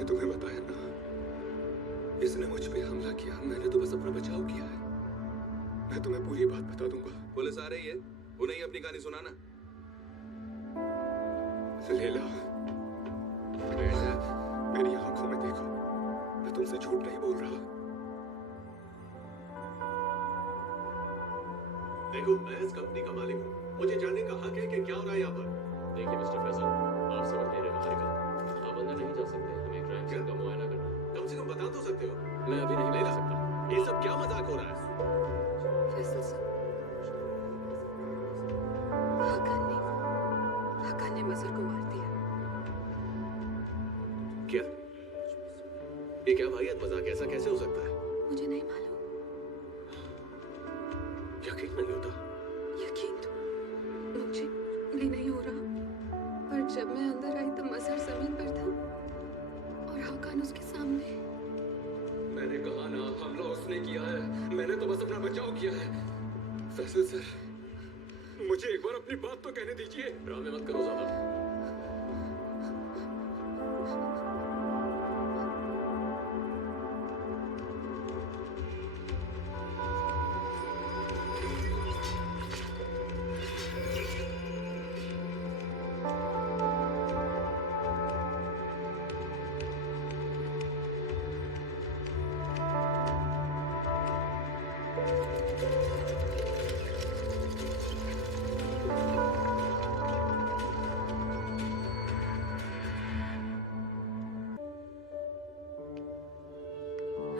मैंने तुम्हें बताया ना, इसने मुझ पे हमला किया, मैंने तो बस अपना बचाव किया है। मैं तुम्हें पूरी बात बता दूंगा। पुलिस आ रही है, उन्हें ही अपनी कहानी सुनाना। लैला, मेरी आंखों में देखो, मैं तुमसे झूठ नहीं बोल रहा। देखो, मैं इस कंपनी का मालिक हूँ, मुझे जानने का हक है कि क्या हो रहा है यहाँ पर। देखिए मिस्टर फैसल, आप समझ नहीं रहे हमारी बात। आप अंदर नहीं जा सकते, हमें क्राइम सीन का मुआयना करना है। कम से कम बता तो सकते हो। मैं अभी नहीं बता सकता। ये सब क्या मजाक हो रहा है? फैसल साहब, हाकान ने मजहर को मार दिया। क्या? ये क्या वाहियात मजाक, ऐसा कैसे हो सकता है? मुझे नहीं मालूम। यकीन नहीं होता। यकीन तो मुझे भी नहीं हो रहा, पर जब मैं अंदर आई तो मजहर जमीन पर था और हाकान उसके सामने। मैंने कहा ना, हमला उसने किया है, मैंने तो बस अपना बचाव किया है। फैसल सर, मुझे एक बार अपनी बात तो कहने दीजिए। ड्रामे मत करो ज्यादा।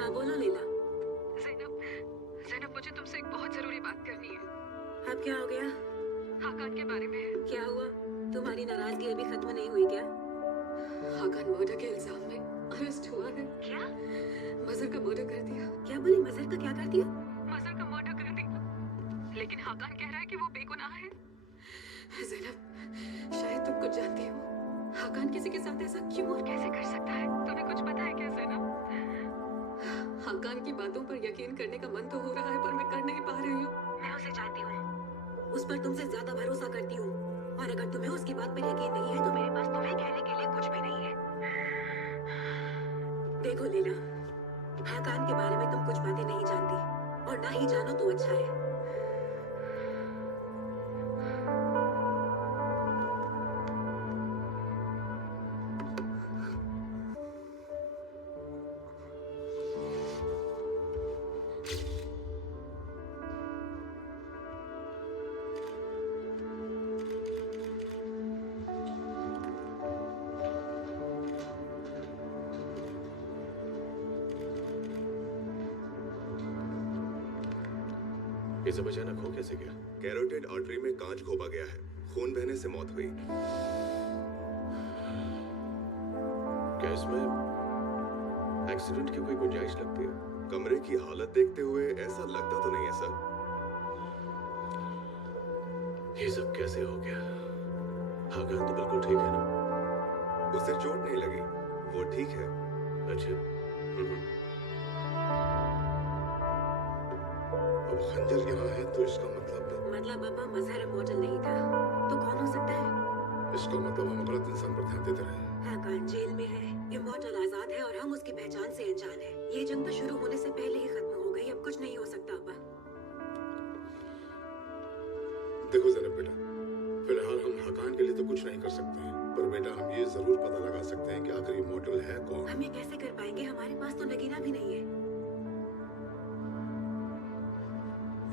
हाँ बोलो लीला। ज़ैनब, मुझे तुमसे एक बहुत जरूरी बात करनी है। अब क्या हो गया? हाकान के बारे में। क्या हुआ? तुम्हारी नाराजगी अभी खत्म नहीं हुई क्या? हाकान मर्डर के इल्जाम में अरेस्ट हुआ है। क्या? मजहर का मर्डर कर दिया। क्या बोली? मजहर का क्या कर दिया? मजहर का मर्डर कर दिया, लेकिन हाकान कह रहा है कि वो बेगुनाह है। ज़ैनब, शायद तुम कुछ जानती हो। हाकान किसी के साथ ऐसा क्यों और कैसे कर सकता है? तुम्हें कुछ पता है क्या ज़ैनब? हाकान की बातों पर यकीन करने का मन तो हो रहा है, पर मैं कर नहीं पा रही हूँ। मैं उसे जानती हूँ, उस पर तुमसे ज्यादा भरोसा करती हूँ, और अगर तुम्हें उसकी बात पर यकीन नहीं है तो मेरे पास तुम्हें कहने के लिए कुछ भी नहीं है। देखो लीला, हाकान के बारे में तुम कुछ बातें नहीं जानती, और ना ही जानो तो अच्छा है। इसे अचानक हो कैसे गया? कैरोटिड आर्टरी में कांच घोपा गया है, खून बहने से मौत हुई। क्या इसमें एक्सीडेंट की कोई गुंजाइश लगती है? कमरे की हालत देखते हुए ऐसा लगता तो नहीं है सर। ये सब कैसे हो गया? हाकान तो बिल्कुल ठीक है ना? उसे चोट नहीं लगी, वो ठीक है। अच्छा। अब खंजर यहाँ है तो इसका मतलब पापा मजहर इमॉर्टल नहीं था तो कौन हो सकता है? इसका मतलब हम गलत इंसान पर ध्यान देते रहे। हाकान जेल में है, इमॉर्टल आजाद है, और हम उसकी पहचान से अनजान हैं। ये जंग तो शुरू होने से पहले ही खत्म हो गई, अब कुछ नहीं हो सकता अब्बा। देखो ज़ैनब बेटा, फिलहाल हम हकान के लिए तो कुछ नहीं कर सकते हैं, पर बेटा हम ये जरूर पता लगा सकते हैं कि आखिर ये मॉडल है कौन। हम ये कैसे कर पाएंगे? हमारे पास तो नगीना भी नहीं है।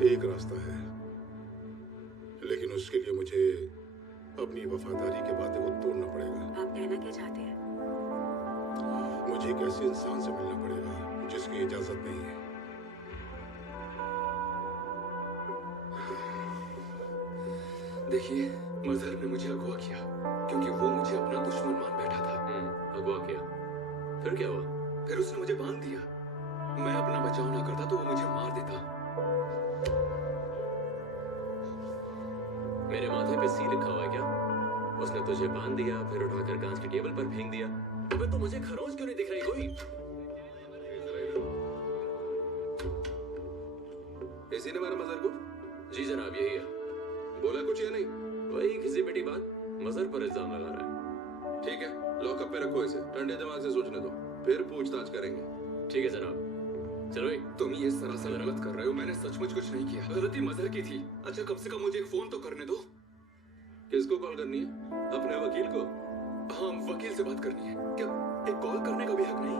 एक रास्ता है, लेकिन उसके लिए मुझे अपनी वफादारी के वादे को तोड़ना पड़ेगा। आप कहना क्या चाहते हैं? मुझे एक ऐसे इंसान से मिलना पड़ेगा जिसकी इजाजत नहीं है। देखिए, मजहर ने मुझे अगवा किया क्योंकि वो मुझे अपना दुश्मन मान बैठा था। अगवा किया, फिर क्या हुआ? फिर उसने मुझे बांध दिया। मैं अपना बचाव ना करता तो वो मुझे मार देता। मेरे माथे पे सी लिखा हुआ है क्या? उसने तुझे बांध दिया, फिर उठाकर कांच की टेबल पर फेंक दिया। अबे तो मुझे खरोंच क्यों नहीं दिख रही कोई? इसी ने मारा मजहर को? जी जनाब, यही है। बोला कुछ या नहीं? वही घिसी पिटी बात, मजहर पर इल्जाम लगा रहा है। ठीक है, लॉकअप पे रखो इसे, ठंडे दिमाग से सोचने दो, फिर पूछताछ करेंगे। ठीक है जनाब। चलो भाई। तुम ये सरासर गलत कर रहे हो। मैंने सचमुच कुछ नहीं किया। गलती मजहर की थी। अच्छा कम से कम मुझे एक फोन तो करने दो। किसको कॉल करनी है? अपने वकील को? हाँ वकील से बात करनी है। क्या एक कॉल करने का भी हक नहीं?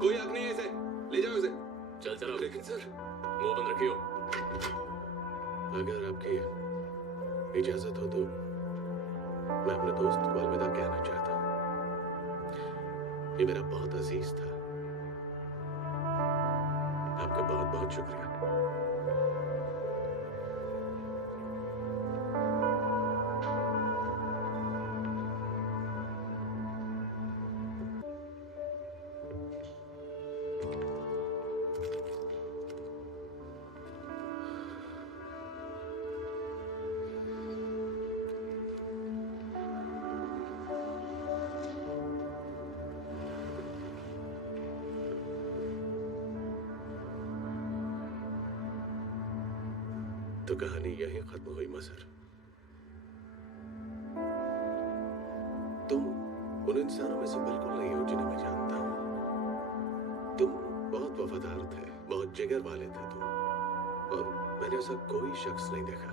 कोई हक नहीं है इसे, ले जाओ इसे। चल चलो। लेकिन सर मुंह बंद रखियो। अगर आपकी इजाजत हो तो मैं अपने दोस्त को अलविदा कहना चाहता हूँ। ये मेरा बहुत अजीज था। आपका बहुत बहुत शुक्रिया। तो कहानी यहीं खत्म हुई मजहर। तुम उन इंसानों में से बिल्कुल नहीं हो जिन्हें मैं जानता हूं। तुम बहुत वफादार थे, बहुत जिगर वाले थे तुम, और मैंने ऐसा कोई शख्स नहीं देखा।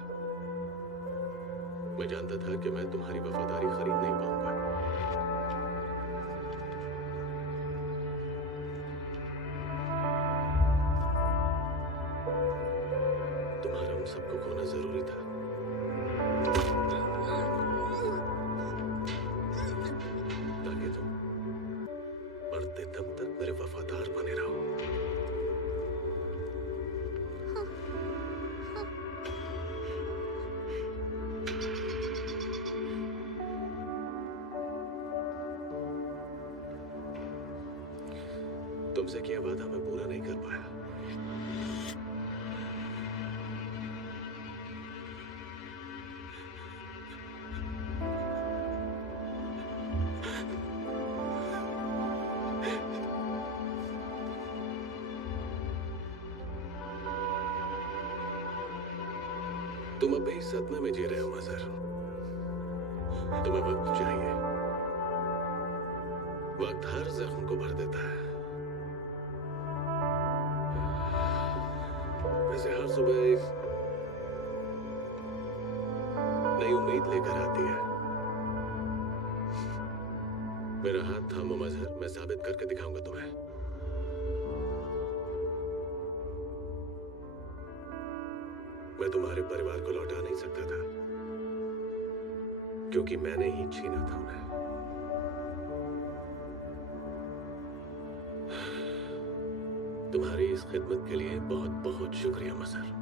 मैं जानता था कि मैं तुम्हारी वफादारी खरीद नहीं पाऊंगा। तुम्हारा उन सबको खोना जरूरी था, ताकि तुम मरते दम तक मेरे वफादार बने रहो। तुमसे किया वादा मैं पूरा नहीं कर पाया। तुम अब भी सदमे में जी रहे हो मजहर। तुम्हें वक्त चाहिए। वक्त हर जख्म को भर देता है। वैसे हर सुबह एक नई उम्मीद लेकर आती है। मेरा हाथ थामो मजहर, मैं साबित करके दिखाऊंगा तुम्हें। मैं तुम्हारे परिवार को लौटा नहीं सकता था, क्योंकि मैंने ही छीना था उन्हें। तुम्हारी इस खिदमत के लिए बहुत बहुत शुक्रिया मजहर।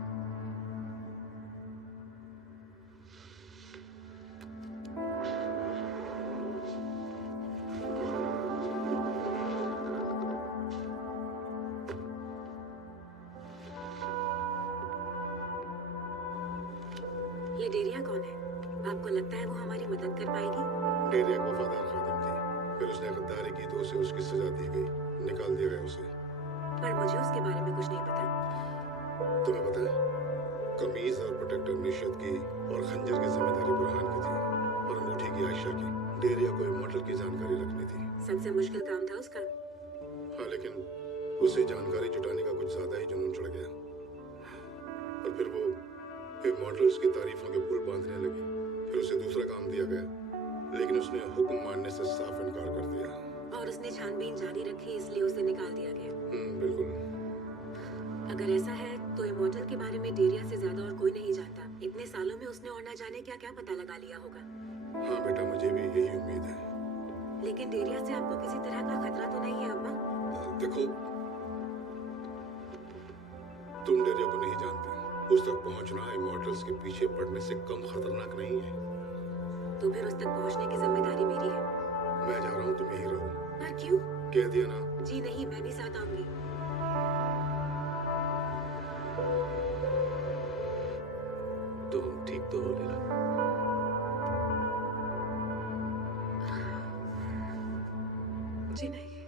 ये डेरिया कौन है? आपको लगता है वो हमारी मदद कर पाएगी? डेरिया एक वफादार खादिम थी, फिर उसने गद्दारी की तो उसे उसकी सजा दी गई, निकाल दिया गया उसे। पर मुझे उसके बारे में कुछ नहीं पता। तुम्हें पता है, कमीज और प्रोटेक्टर निशत की और खंजर की जिम्मेदारी बुरहान की थी, और अंगूठी की आयशा की। डेरिया को मॉडल की जानकारी रखनी थी। सबसे मुश्किल काम था उसका। हाँ, लेकिन उसे जानकारी जुटाने का कुछ ज्यादा ही जुनून चढ़ गया, और फिर वो मॉडल्स की तारीफों के पुल बांधने लगी। फिर उसे दूसरा काम दिया गया, लेकिन उसने हुक्म मानने से साफ इनकार कर दिया। और उसने छानबीन जारी रखी, इसलिए उसे निकाल दिया गया। बिल्कुल। अगर ऐसा है तो इमॉर्टल के बारे में डेरिया से ज्यादा और कोई नहीं जानता। इतने सालों में उसने और ना जाने क्या क्या पता लगा लिया होगा। हाँ बेटा, मुझे भी यही उम्मीद है। लेकिन डेरिया से आपको किसी तरह का खतरा तो नहीं है अम्मा? देखो, तुम डेरिया को नहीं जानते। उस तक पहुंचना इमॉर्टल्स के पीछे पड़ने से कम खतरनाक नहीं है। तो फिर उस तक पहुंचने की जिम्मेदारी मेरी है। मैं जा रहा हूँ, तुम यहीं रहो। पर क्यों? कह दिया ना। जी नहीं, मैं भी साथ आऊंगी। तुम ठीक तो हो लेला? जी नहीं।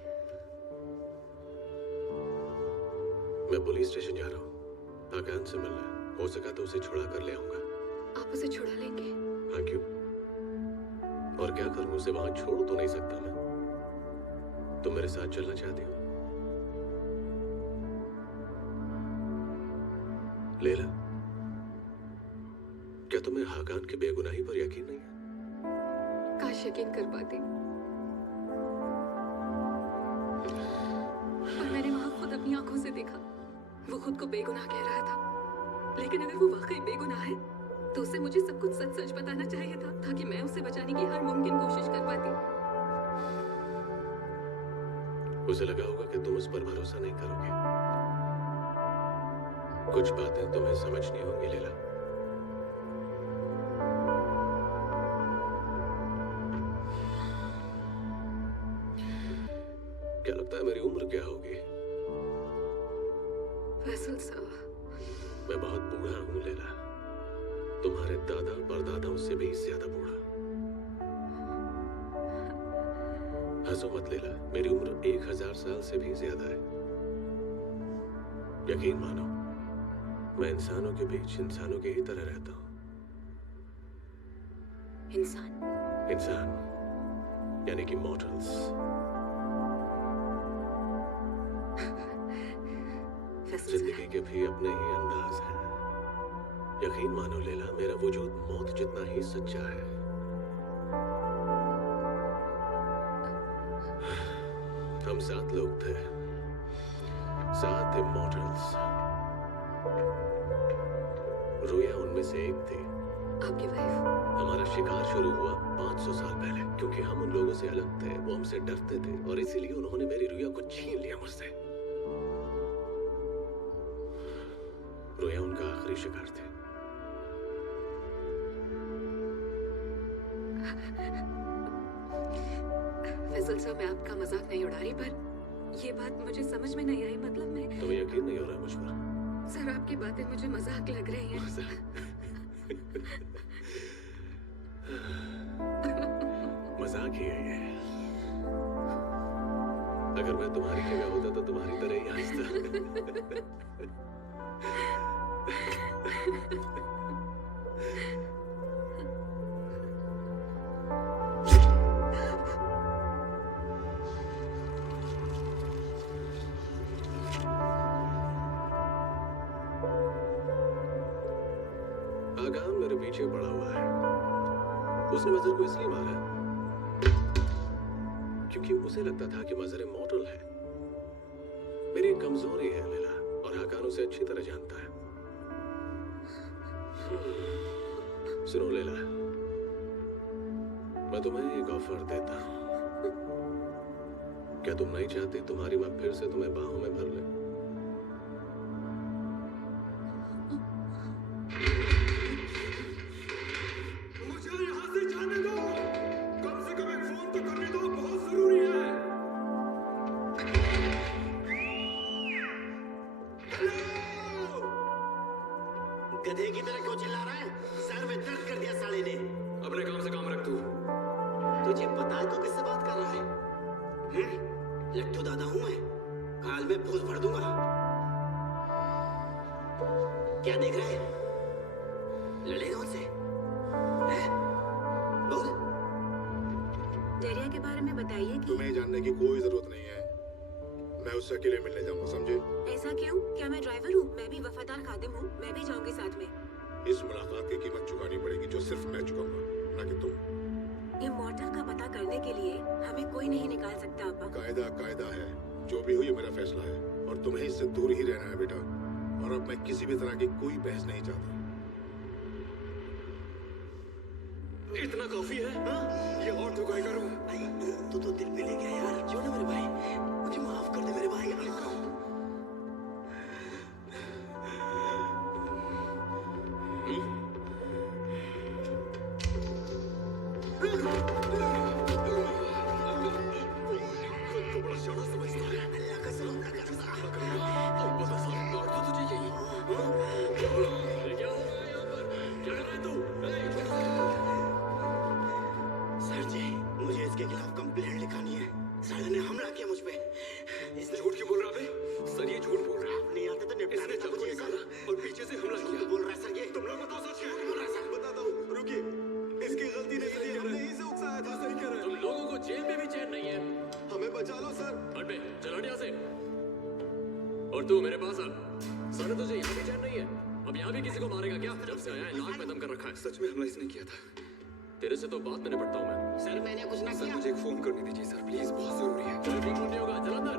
मैं पुलिस स्टेशन जा रहा हूँ, आकांत से मिलना है। हो सका तो उसे छुड़ा कर ले आऊंगा। आप उसे छुड़ा लेंगे? हाँ, क्यों? और क्या करूं, उसे वहां छोड़ तो नहीं सकता मैं। तुम मेरे साथ चलना चाहती हो? लेला, क्या तुम्हें हाकान की बेगुनाही पर यकीन नहीं है? काश यकीन कर पाती, पर मैंने वहां खुद अपनी आंखों से देखा। वो खुद को बेगुनाह कह रहा था, लेकिन अगर वो वाकई बेगुनाह है तो उसे मुझे सब कुछ सच सच बताना चाहिए था, ताकि मैं उसे बचाने की हर मुमकिन कोशिश कर पाती। उसे लगा होगा कि तुम उस पर भरोसा नहीं करोगे। कुछ बातें तुम्हें समझनी होंगी लेला। क्या लगता है मेरी उम्र क्या होगी? फैसल साहब, मैं बहुत बूढ़ा हूं लेला, तुम्हारे दादा परदादाओं से भी ज्यादा बूढ़ा। हंसो मत लेला, मेरी उम्र 1000 साल से भी ज्यादा है। यकीन मानो, मैं इंसानों के बीच इंसानों की ही तरह रहता हूं। इंसान यानी कि मॉर्टल्स। जिंदगी के भी अपने ही अंदाज हैं। यकीन मानो लेला, मेरा वजूद मौत जितना ही सच्चा है। हम 7 लोग थे, 7 इमॉर्टल्स। रोया उनमें से एक थी। आपकी वाइफ? हमारा शिकार शुरू हुआ 500 साल पहले, क्योंकि हम उन लोगों से अलग थे। वो हमसे डरते थे और इसीलिए उन्होंने मेरी रुया को छीन लिया मुझसे। रोया उनका आखिरी शिकार थे। फैसल साहब, मैं आपका मजाक नहीं उड़ा रही, पर ये बात मुझे समझ में नहीं आई। मतलब मैं... तुम्हें यकीन नहीं हो रहा मुझ पर? सर, आपकी बातें मुझे मजाक लग रही हैं। मजाक ही है ये। अगर मैं तुम्हारी जगह होता तो तुम्हारी तरह ही हंसता। आगान मेरे पीछे पड़ा हुआ है। उसने मजर को इसलिए मारा क्योंकि उसे लगता था कि मजर इमॉर्टल है। मेरी एक कमजोरी है लेला, और हाकान उसे अच्छी तरह जानता है। सुनो लेला, मैं तुम्हें एक ऑफर देता हूं। क्या तुम नहीं चाहती तुम्हारी मां फिर से तुम्हें बाहों में भर ले? मुझे यहाँ से जाने दो। कम से कम एक फोन तो करने दो, बहुत जरूरी है। गधे की तरह क्यों चिल्ला रहा है? सर में दर्द कर दिया साले ने। अपने काम से काम रख तू। तुझे पता है तू किससे बात कर रहा है? लट्टू दादा हूं मैं, काल में फूस भर दूंगा। क्या देख रहा है? लड़ेगा उनसे? बोल। डेरिया के बारे में बताइए कि... तुम्हें जानने की कोई जरूरत नहीं है। मैं उससे अकेले मिलने जाऊंगा, समझे? ऐसा क्यों? क्या मैं ड्राइवर हूँ? मैं भी वफादार खादिम हूँ। मैं भी जाऊंगी साथ में। इस मुलाकात की कीमत चुकानी पड़ेगी जो सिर्फ मैं चुकाऊंगा, ना कि तुम। इमॉर्टल का पता करने के लिए हमें कोई नहीं निकाल सकता अब्बा। कायदा कायदा है। जो भी हो ये मेरा फैसला है, और तुम्हें इससे दूर ही रहना है बेटा। और अब मैं किसी भी तरह की कोई बहस नहीं चाहता। इतना काफी है? ये और तो क्या करूं? भाई तू तो दिल पे ले गया यार। क्यों ना मेरे भाई, मुझे माफ कर दे मेरे भाई। अल्लाह का सलाम कर सर जी, मुझे इसके खिलाफ कंप्लेंट लिखानी है। साले ने हमला किया मुझ पे। इसने झूठ क्यों बोल रहा है? सर, ये झूठ बोल रहा है। नहीं आते तो निपटा इसने देता चाकू मुझे। निकाला और पीछे से हमला किया। बोल रहा है सर ये। तुम लोग बताओ सच क्या है? बोल रहा है सर। बताता हूँ, रुकिए। इसकी गलती नहीं थी, हमने ही से उकसाया था। बचा लो सर। हट बे, चल हट यहाँ से। और तू मेरे पास आ। सर तुझे यहाँ भी चैन नहीं है? अब यहाँ भी किसी को मारेगा क्या? जब से आया है नाक में दम कर रखा है। सच में हमला इसने किया था। तेरे से तो बात में निपटता हूँ मैं। सर मैंने कुछ ना सर किया। मुझे एक फोन करने दीजिए सर, प्लीज, बहुत जरूरी है। कोई भी नहीं होगा, चल अंदर।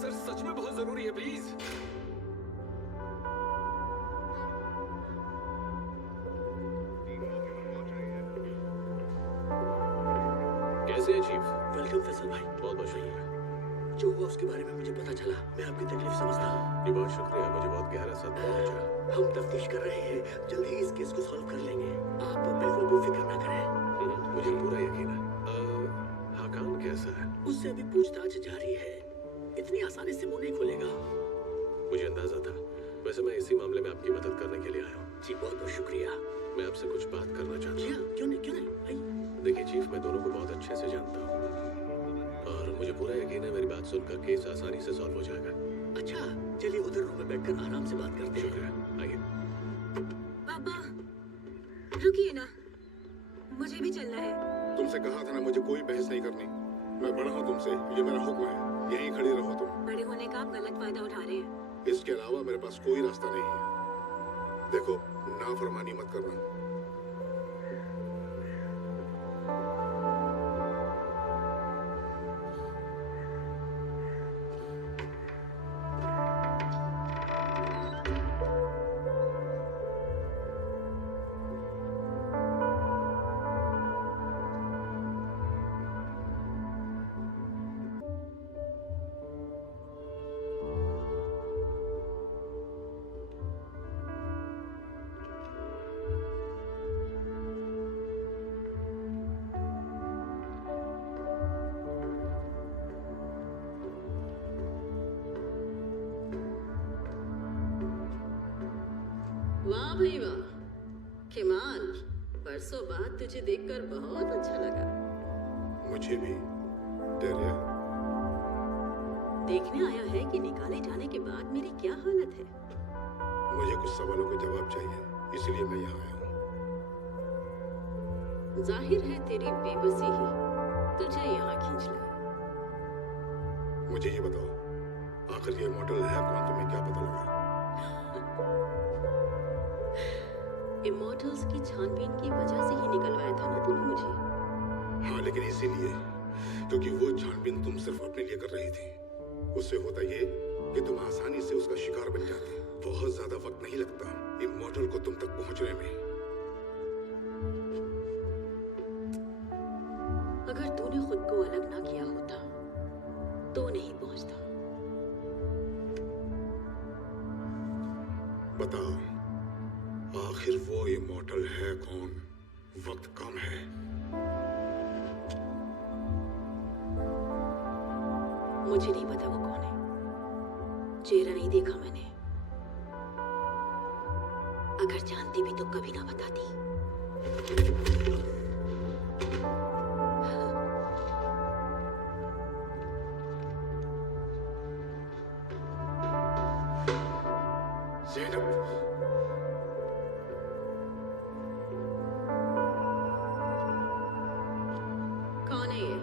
सर सच में बहुत जरूरी है, प्लीज। कैसे हैं चीफ? वेलकम फैसल भाई। बहुत बहुत शुक्रिया। जो हुआ उसके बारे में मुझे पता चला। मैं आपकी तकलीफ समझता हूँ। जी बहुत शुक्रिया, मुझे बहुत गहरा सदमा पहुंचा। हम तफ्तीश कर रहे हैं, जल्दी ही इस केस को सॉल्व कर लेंगे। आप बिल्कुल भी फिक्र ना करें। मुझे पूरा यकीन है। हाकान कैसा है? उससे अभी पूछताछ जारी है। इतनी आसानी से मुंह नहीं खोलेगा। मुझे अंदाजा था। वैसे मैं इसी मामले में आपकी मदद करने के लिए आया हूँ। जी बहुत बहुत शुक्रिया। मैं आपसे कुछ बात करना चाहता जी हूँ। हाँ, क्यों नहीं आइए। देखिए चीफ, मैं दोनों को बहुत अच्छे से जानता हूँ और मुझे पूरा यकीन है मेरी बात सुनकर केस आसानी से सॉल्व हो जाएगा। अच्छा चलिए उधर रूम में बैठकर आराम से बात करते हैं। शुक्रिया, आइए। पापा रुकिए ना, मुझे भी चलना है। तुमसे कहा था ना मुझे कोई बहस नहीं करनी। मैं बड़ा हूँ तुमसे, ये मेरा हुक्म है। यहीं खड़ी रहो तुम। बड़े होने का आप गलत फायदा उठा रहे हैं। इसके अलावा मेरे पास कोई रास्ता नहीं है। देखो, नाफरमानी मत करना। वाह भाई वाह, केमाल, बरसों बाद तुझे देखकर बहुत अच्छा लगा। मुझे भी। डेरिया, देखने आया है कि निकाले जाने के बाद मेरी क्या हालत है। मुझे कुछ सवालों के जवाब चाहिए, इसलिए मैं यहाँ आया हूँ। जाहिर है तेरी बेबसी ही तुझे यहाँ खींच लाई। मुझे ये बताओ, आखिर ये मॉडल है कौन? तुम्हें क्या पता लगा? इमॉर्टल्स की छानबीन की वजह से ही निकलवाया था ना तूने मुझे। हाँ, लेकिन इसीलिए क्योंकि वो छानबीन तुम सिर्फ अपने लिए कर रही थी। उससे होता ये कि तुम आसानी से उसका शिकार बन जाती। बहुत ज्यादा वक्त नहीं लगता इमॉर्टल को तुम तक पहुंचने में। अगर तूने खुद को अलग ना किया होता तो नहीं पहुंचता। बताओ, आखिर वो इमॉर्टल है कौन? वक्त कम है। मुझे नहीं पता वो कौन है। चेहरा नहीं देखा मैंने। अगर जानती भी तो कभी ना बताती। ज़ैनब, कौन है ये?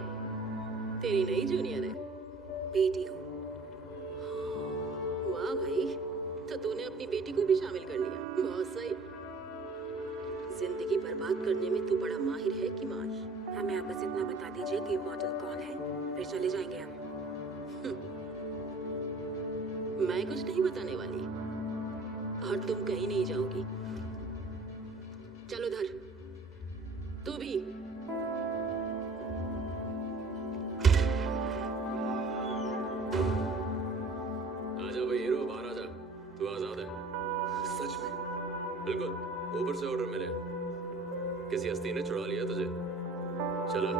तेरी नई जूनियर है? बेटी हूँ। वाह भाई, तो तूने अपनी बेटी को भी शामिल कर लिया। बहुत सही। जिंदगी बर्बाद करने में तू बड़ा माहिर है किमाल। हमें आप बस इतना बता दीजिए कि मॉडल कौन है, फिर चले जाएंगे हम। मैं कुछ नहीं बताने वाली और तुम कहीं नहीं जाओगी। चलो उधर, तू भी। आजा भाई हीरो, बाहर आजा। तू आजाद है। सच में? बिल्कुल, ऊपर से ऑर्डर मिले। किसी हस्ती ने छुड़ा लिया तुझे। चला।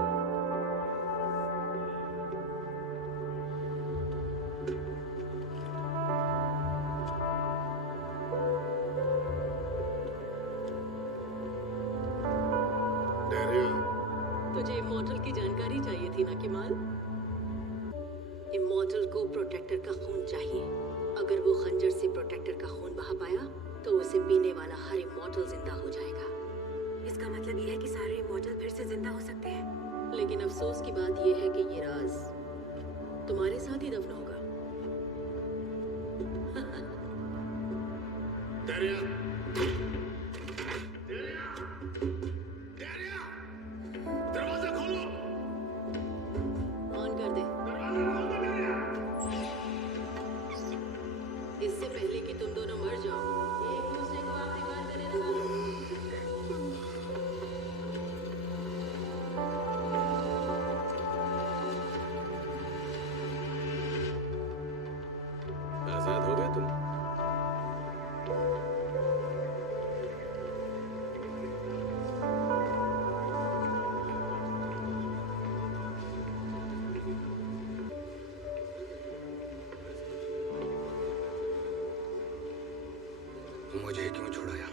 डेरिया, तुझे इमॉर्टल की जानकारी चाहिए थी ना किमाल? इमॉर्टल को प्रोटेक्टर का खून चाहिए। अगर वो खंजर से प्रोटेक्टर का खून बहा पाया तो उसे पीने वाला हर इमॉर्टल जिंदा हो जाएगा। इसका मतलब ये है कि सारे इमॉर्टल फिर से जिंदा हो सकते हैं। लेकिन अफसोस की बात यह है कि ये राज साथ ही दफन होगा। दरिया दरवाजा खोलो। ऑन कर दे। इससे पहले कि तुम दोनों मर जाओ, एक दूसरे को आखिरी बार गले लगा लो। आजाद हो गए तुम। मुझे क्यों छुड़ाया?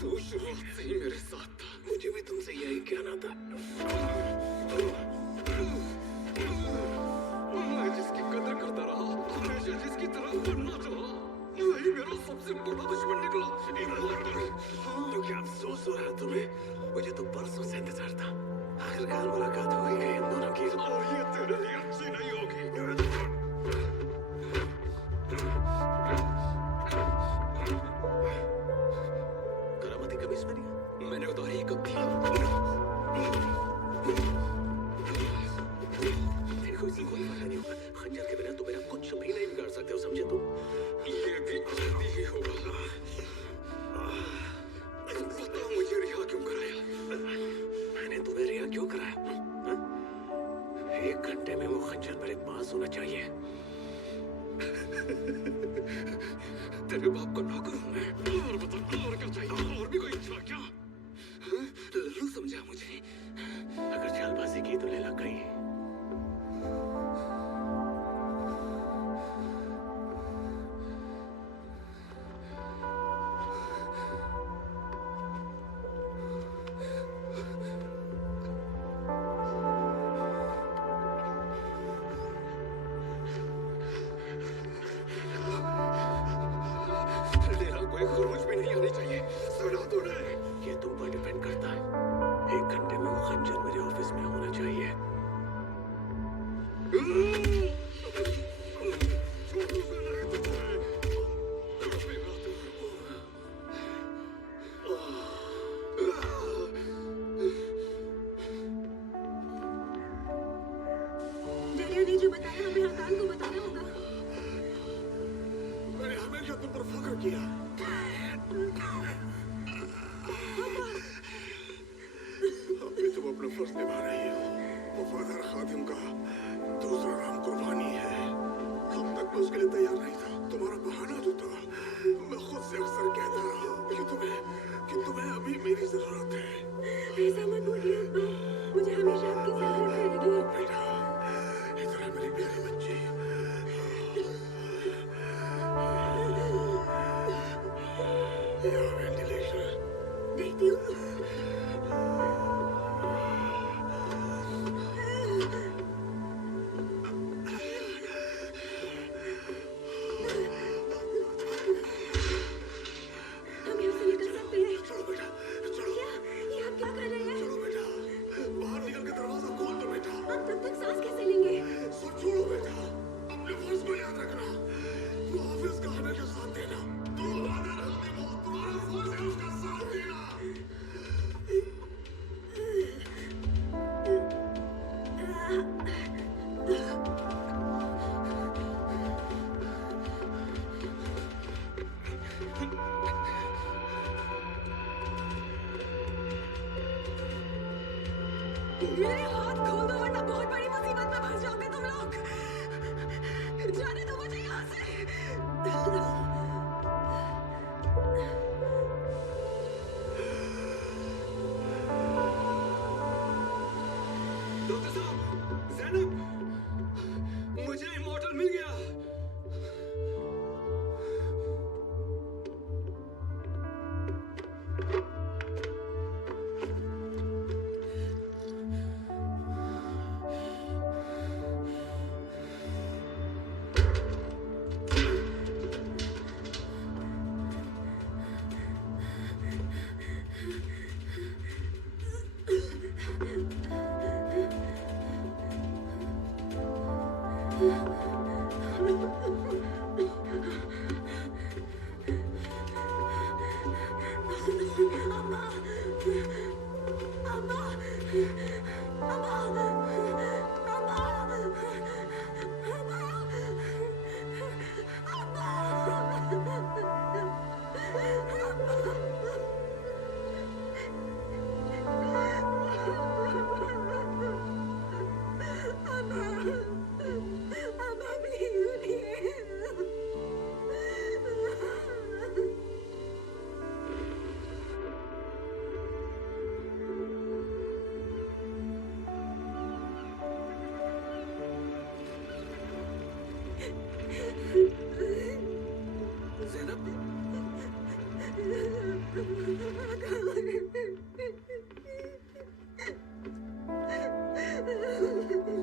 तू शुरुआत से ही मेरे साथ था। मुझे भी तुमसे यही कहना था। मैं जिसकी कदर करता रहा, हमेशा जिसकी तरफ बनना चाहा, वही मेरा सबसे बड़ा दुश्मन निकला। तो क्या अफसोस हो रहा तुम्हें? मुझे तो परसों से इंतजार था। आखिरकार मुलाकात हो ही गई इन दोनों की। और ये तेरे लिए अच्छी नहीं होगी। करामती कमीज पहनी? मैंने उतारी ही कब थी? देखो इससे कोई फायदा नहीं होगा। खंजर के बिना तुम मेरा कुछ भी नहीं बिगाड़ सकते हो, समझे तुम? ये भी जल्दी ही होगा। बताओ मुझे रिहा क्यों कराया? मैंने तुम्हें रिहा क्यों कराया? हाँ? 1 घंटे में वो खंजर मेरे पास होना चाहिए। तेरे बाप का नौकर हूं मैं। और बता, और क्या चाहिए? और भी कोई इच्छा क्या? हाँ? लल्लू समझा मुझे। अगर चालबाजी की तो ले ला गई। तेरा कोई खरोच भी नहीं आनी चाहिए। सड़ा तो नहीं। ये तुम पर डिपेंड करता है। 1 घंटे में वो खंजर मेरे ऑफिस में होना चाहिए। छोटू से नहीं तुझे। तड़पेगा तू। दरिया ने जो बताया हमें हकान को बताना होगा। मैंने हमेशा तुम पर फख्र किया। अब भी तुम अपना फर्ज निभा रही हो। वफादार खादिम का दूसरा नाम कुर्बानी है। अब तक मैं उसके लिए तैयार नहीं था। तुम्हारा बहाना जो था, मैं खुद से अक्सर कहता रहा कि तुम्हें अभी मेरी जरूरत है। ऐसा मत बोलिए अब्बा, मुझे हमेशा आपकी जरूरत रहेगी। बेटा, इधर है मेरी प्यारी बच्ची। यहाँ वेंटिलेशन। देखती हूँ। हम यहाँ से निकल सकते हैं। चलो बेटा, चलो। क्या? ये आप क्या कर रहे हैं? चलो बेटा, बाहर निकल के दरवाजा खोल दो बेटा। हम तब तक सांस कैसे लेंगे? सब छोड़ो बेटा, अपने फर्ज को याद रखना। वो ऑफिस का हमेशा साथ देना। तुम वादा रखते हो, तुम्हारा फर्ज है उसका साथ देना। मेरे हाथ खोल दो वरना बहुत बड़ी मुसीबत में फंस जाओगे तुम लोग। जाने दो मुझे यहाँ से। डॉक्टर साहब, ज़ैनब, मुझे इमॉर्टल मिल गया।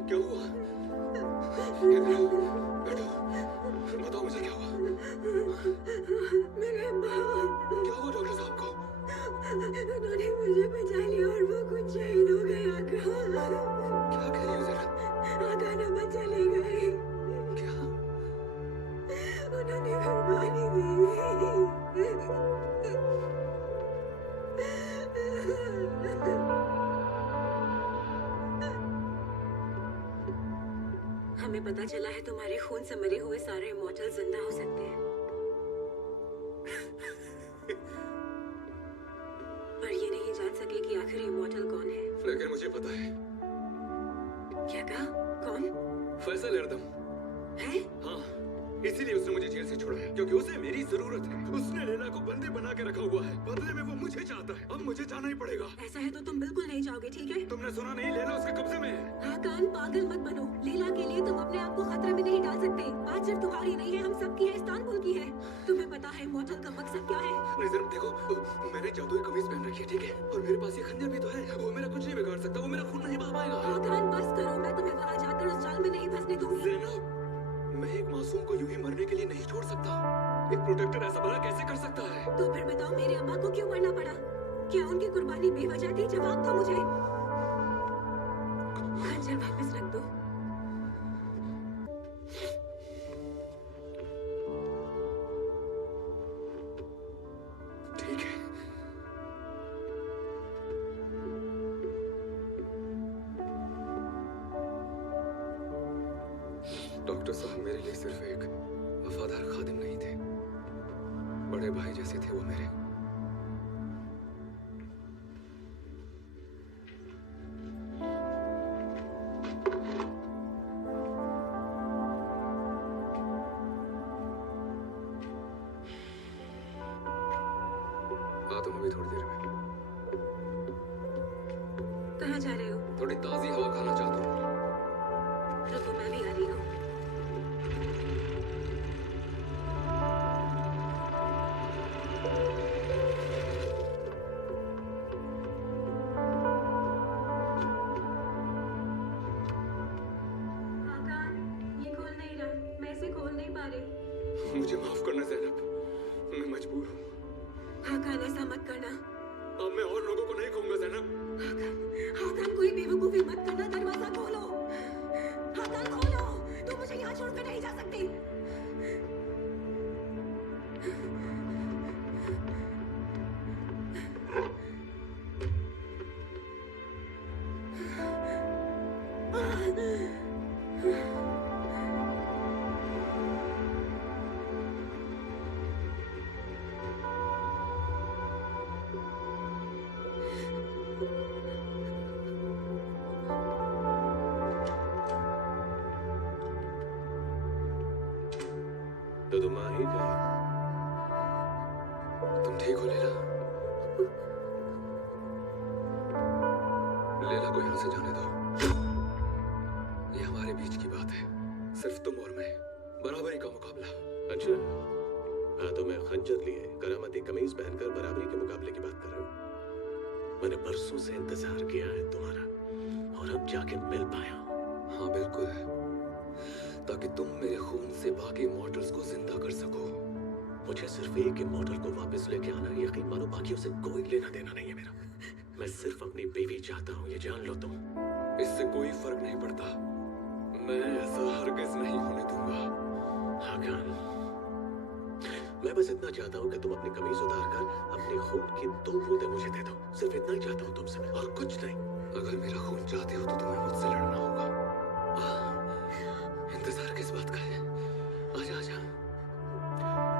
क्या हुआ? इधर आओ, बैठो। बताओ मुझे क्या हुआ? मेरे अम्मा, क्या हुआ डॉक्टर साहब को? उन्होंने मुझे बचा लिया और वो खुद शहीद हो गए आका। क्या कह रही हो जरा? आका अम्मा चली गई। क्या? उन्होंने कुर्बानी दी। हमें पता चला है तुम्हारे खून से मरे हुए सारे इमॉर्टल जिंदा हो सकते हैं, पर ये नहीं जान सके कि आखिर इमॉर्टल कौन है। लेकिन मुझे पता है। क्या कहा? कौन फैसल एरदम है? हाँ, इसीलिए उसने मुझे जेल से छुड़ाया, क्योंकि उसे मेरी जरूरत है। उसने लैला को बंदी बना के रखा हुआ है, बदले में वो मुझे चाहता है। अब मुझे जाना ही पड़ेगा। ऐसा है तो तुम बिल्कुल नहीं जाओगे, ठीक है? तुमने सुना नहीं, लैला उसके कब्जे में है। हाकान, पागल मत बनो। लीला के लिए तुम अपने आप को खतरे में नहीं डाल सकते। बात सिर्फ तुम्हारी नहीं है, हम सबकी है, इस्तांबुल की है। तुम्हें पता है इमॉर्टल का मकसद क्या है? नहीं जरा देखो, मैंने जादुई कमीज पहन रखी है, ठीक है? और मेरे पास ये खंजर भी तो है। वो मेरा कुछ नहीं बिगाड़ सकता, वो मेरा खून नहीं बहा पाएगा। हाकान बस करो, मैं तुम्हें वहाँ जाकर उस जाल में नहीं फंसने दूंगी। ज़ैनब, मैं एक मासूम को यूं ही मरने के लिए नहीं छोड़ सकता। एक प्रोटेक्टर ऐसा भला कैसे कर सकता है? तो फिर बताओ, मेरे अम्मा को क्यों मरना पड़ा? क्या उनकी कुर्बानी बेवजह थी? जवाब दो मुझे। खंजर वापस रख दो। ठीक है। डॉक्टर साहब मेरे लिए सिर्फ एक वफादार खादिम नहीं थे, बड़े भाई जैसे थे वो मेरे। आ तुम अभी थोड़ी देर में। कहाँ जा रहे हो? थोड़ी ताज़ी हवा खाना चाहता हूँ। रुको, मैं भी आ रही हूँ। हाकान, ये खोल नहीं रहा। मैं इसे खोल नहीं पा रही। मुझे माफ करना ज़ैनब, मैं मजबूर हूँ। हाकान, ऐसा मत करना। अब मैं और लोगों को नहीं कहूँगा ज़ैनब। हाकान, कोई बेवकूफी मत करना। दरवाजा खोलो। हाकान खोलो। तुम मुझे यहाँ छोड़कर नहीं जा सकती। तो तुम आ ही गए। तुम ठीक हो लैला? लैला को यहाँ से जाने दो। ये हमारे बीच की बात है, सिर्फ तुम और मैं, बराबरी का मुकाबला। अच्छा, हाँ तो मैं खंजर लिए करामती कमीज पहनकर बराबरी के मुकाबले की बात कर रहा हूँ। मैंने बरसों से इंतजार किया है तुम्हारा, और अब जाके मिल पाया हूँ। हाँ बिल्कुल, ताकि तुम मेरे खून से बाकी मॉडल्स को जिंदा कर सको। मुझे सिर्फ एक मॉडल को वापस लेके आना, यकीन मानो बाकियों से कोई लेना देना नहीं है मेरा। मैं सिर्फ अपनी बीवी चाहता हूँ, ये जान लो तुम। इससे कोई फर्क नहीं पड़ता। मैं ऐसा हरगिज नहीं होने दूंगा। हाकान, मैं बस इतना चाहता हूँ कि तुम अपनी कमीज उतार कर अपने खून की 2 बूंदें मुझे दे दो। सिर्फ इतना ही चाहता हूँ तुमसे मैं, और कुछ नहीं। अगर मेरा खून चाहते हो तो तुम्हें मुझसे लड़ना होगा। इंतजार किस बात का है? आजा आजा।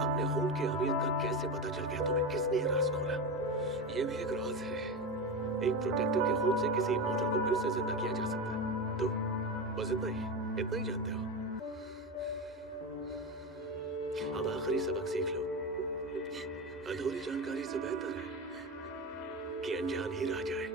अपने खून की अहमियत का कैसे पता चल गया तुम्हें? किसने ये राज खोला? ये भी एक राज है। एक प्रोटेक्टर के खून से किसी इमॉर्टल को फिर से जिंदा किया जा सकता है। तो बस इतना ही जानते हो। अब आखिरी सबक सीख लो। अधूरी जानकारी से बेहतर है कि अनजान ही राजा है।